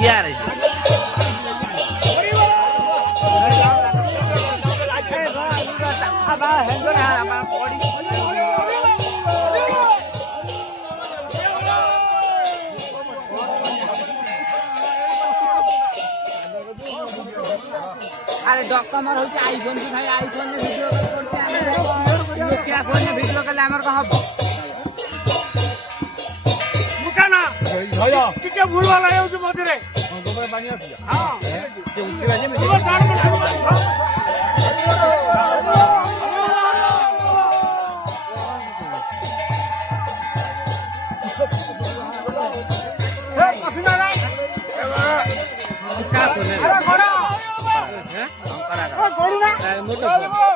ইয়ার আরে ডক্টর হচ্ছে আইফোন ভাই আইফোন ভিডিও করছে ফোন ভিডিও করলে আমার কখন হব মুখানা ভাইয়া টিকে ভুলভাল হয়ে যাচ্ছে মধ্যে গোবর পানি আছে হ্যাঁ কে উঠে গেছে মোটো